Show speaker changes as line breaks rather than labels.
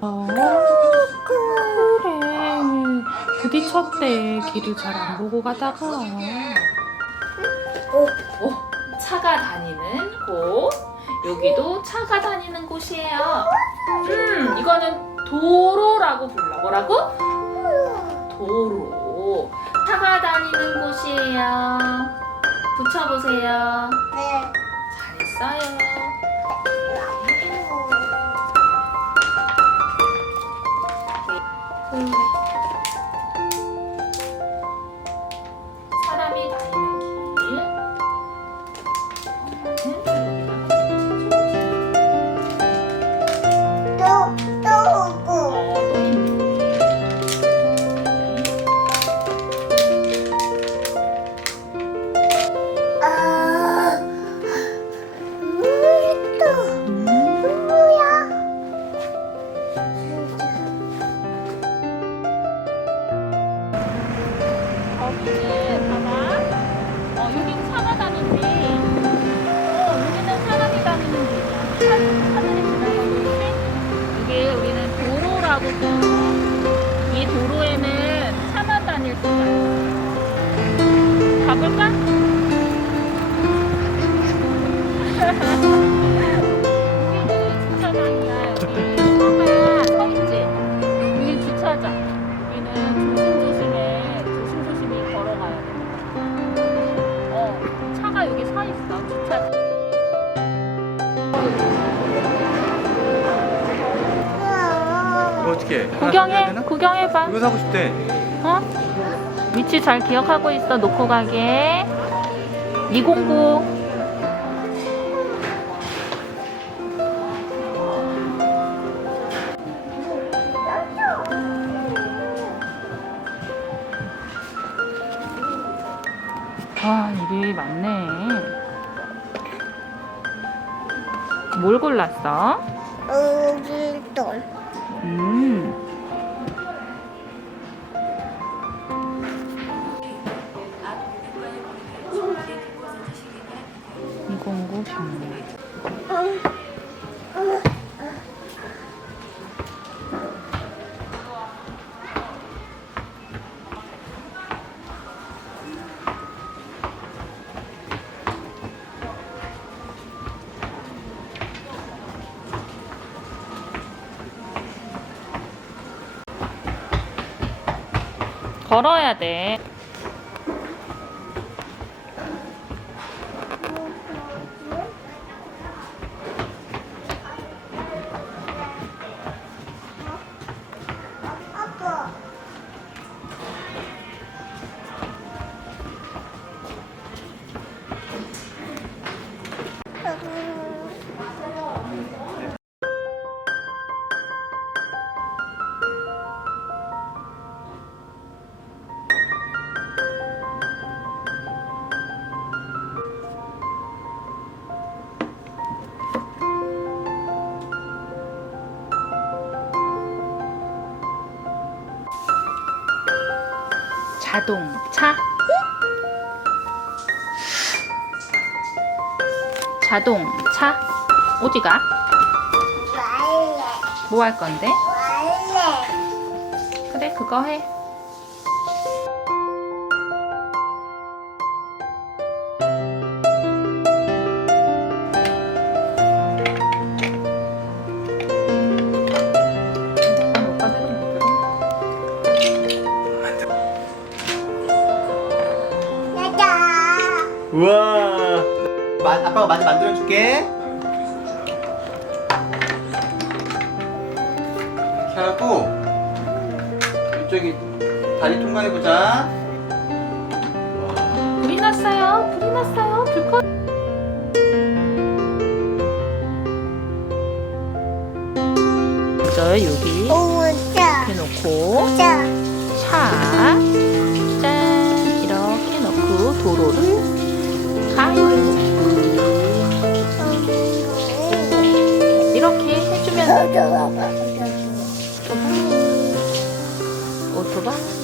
어, 그래. 부딪혔대. 길을 잘 안 보고 가다가.
어, 차가 다니는 곳. 여기도 차가 다니는 곳이에요. 음, 이거는 도로라고 불러. 뭐라고? 도로. 차가 다니는 곳이에요. 붙여보세요.
네.
잘했어요. 거기는 봐봐. 어, 여긴
어떻게?
구경해. 구경해봐.
이거 사고 싶대.
어? 위치 잘 기억하고 있어. 놓고 가게. 209. 와, 일이 많네. 뭘 골랐어?
여기 또.
음. 이공구 병. 걸어야 돼. 자동차. 자동차. 어디가? 뭐 할 건데? 그래, 그거 해.
우와. 마, 아빠가 많이 만들어 줄게. 이렇게 하고 이쪽이 다리 통과해 보자.
불이 났어요. 불이 났어요. 불 꺼. 먼저 여기
오자.
이렇게 놓고
자.
차, 짠 이렇게 놓고 도로를 음. 이렇게 해주면
오토바.